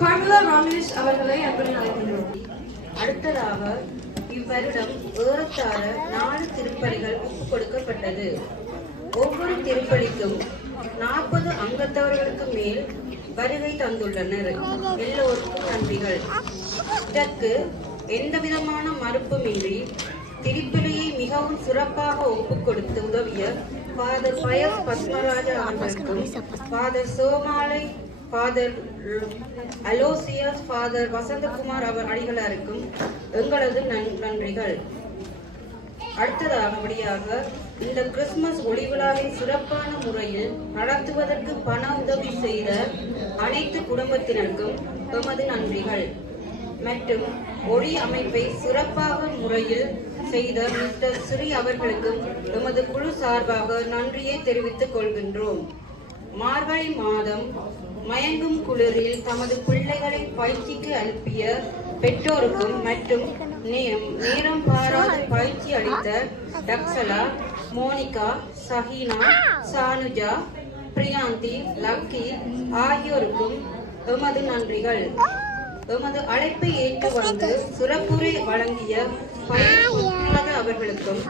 Carmela Ramesh அவர்களை அன்புடன் அழைக்கின்றோம். அடுத்ததாக இவ்வருடம் ஏறத்தாழ 4 திருப்பலிகள் ஒப்புக் கொடுக்கப்பட்டது. ஒவ்வொரு திருப்பலிக்கும் 40 அங்கத்தவர்களுக்கு மேல் வருகை தந்துள்ளனர். எல்லோருக்கும் நன்றிகள். இதற்கு எந்தவிதமான மறுப்புமின்றி திருப்பலியை மிகவும் சிறப்பாக ஒப்புக் கொடுத்து உதவிய ஃபாதர் பயஸ் பத்மராஜா அவர்களுக்கும், father Somalai, father Aloysius, father Vasanthakumar அடிகளாருக்கும் எங்களது நன்றிகள். அடுத்ததாக இந்த கிறிஸ்துமஸ் ஒளிவிழாவை சிறப்பான முறையில் நடத்துவதற்கு பண உதவி செய்த அனைத்து குடும்பத்தினருக்கும் எமது நன்றிகள். மற்றும் ஒளி அமைப்பை சிறப்பாக முறையில் செய்த மிஸ்டர் ஸ்ரீ அவர்களுக்கும் எமது குழு சார்பாக நன்றியை தெரிவித்துக் கொள்கின்றோம். மார்கழி மாதம் மயங்கும் குளிரில் தமது பிள்ளைகளை பயிற்சிக்கு அனுப்பிய பெற்றோருக்கும் மற்றும் நேரம் பாராது பயிற்சி அளித்த டக்ஸலா, மோனிகா, சஹீனா, சானுஜா, பிரியாந்தி, லக்கி ஆகியோருக்கும் எமது நன்றிகள். எமது அழைப்பை ஏற்று வந்து சிறப்புரை வழங்கிய பயன் அவர்களுக்கும்